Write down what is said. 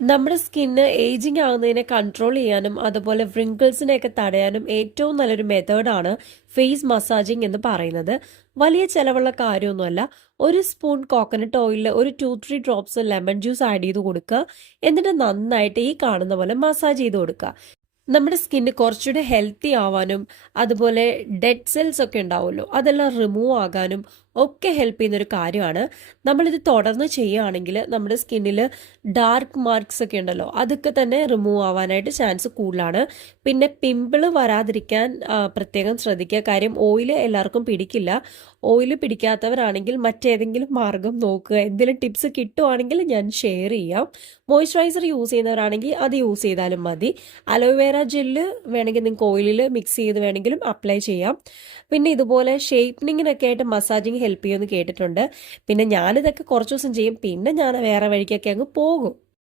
നമ്മുടെ skin ageing ആകുന്നതിനെ control ചെയ്യാനും അതുപോലെ വ്രിങ്കിൾസിനെയൊക്കെ തടയാനും ഏറ്റവും നല്ലൊരു മെത്തേഡാണ് ഫേസ് മസാജിങ് എന്ന് പറയുന്നത്. വലിയ ചിലവുള്ള കാര്യമൊന്നുമല്ല. ഒരു സ്പൂൺ കോക്കനട്ട് ഓയിലിൽ ഒരു 2-3 ഡ്രോപ്സ് ലെമൺ ജ്യൂസ് ആഡ് ചെയ്ത് കൊടുക്കുക. എന്നിട്ട് നന്നായിട്ട് ഈ കാണുന്ന പോലെ മസാജ് ചെയ്ത് കൊടുക്കുക. നമ്മുടെ സ്കിന്ന് കുറച്ചുകൂടി ഹെൽത്തി ആവാനും അതുപോലെ ഡെഡ് സെൽസ് ഒക്കെ ഉണ്ടാവുമല്ലോ അതെല്ലാം റിമൂവ് ആകാനും ഒക്കെ ഹെൽപ്പ് ചെയ്യുന്നൊരു കാര്യമാണ്. നമ്മളിത് തുടർന്ന് ചെയ്യുകയാണെങ്കിൽ നമ്മുടെ സ്കിന്നിൽ ഡാർക്ക് മാർക്സ് ഒക്കെ ഉണ്ടല്ലോ അതൊക്കെ തന്നെ റിമൂവ് ആവാനായിട്ട് ചാൻസ് കൂടുതലാണ്. പിന്നെ പിമ്പിൾ വരാതിരിക്കാൻ പ്രത്യേകം ശ്രദ്ധിക്കുക. കാര്യം ഓയിൽ എല്ലാവർക്കും പിടിക്കില്ല. ഓയിൽ പിടിക്കാത്തവരാണെങ്കിൽ മറ്റേതെങ്കിലും മാർഗം നോക്കുക. എന്തെങ്കിലും ടിപ്സ് കിട്ടുവാണെങ്കിൽ ഞാൻ ഷെയർ ചെയ്യാം. മോയ്സ്ചറൈസർ യൂസ് ചെയ്യുന്നവരാണെങ്കിൽ അത് യൂസ് ചെയ്താലും മതി. അലോവേറ ജെല്ല് വേണമെങ്കിൽ നിങ്ങൾക്ക് ഓയിലിൽ മിക്സ് ചെയ്ത് വേണമെങ്കിലും അപ്ലൈ ചെയ്യാം. പിന്നെ ഇതുപോലെ ഷേപ്പനിങ്ങിനൊക്കെ ആയിട്ട് മസാജിങ് ഹെൽപ്പ് ചെയ്യുമെന്ന് കേട്ടിട്ടുണ്ട്. പിന്നെ ഞാനിതൊക്കെ കുറച്ച് ദിവസം ചെയ്യും, പിന്നെ ഞാൻ വേറെ വഴിക്കൊക്കെ അങ്ങ് പോകും.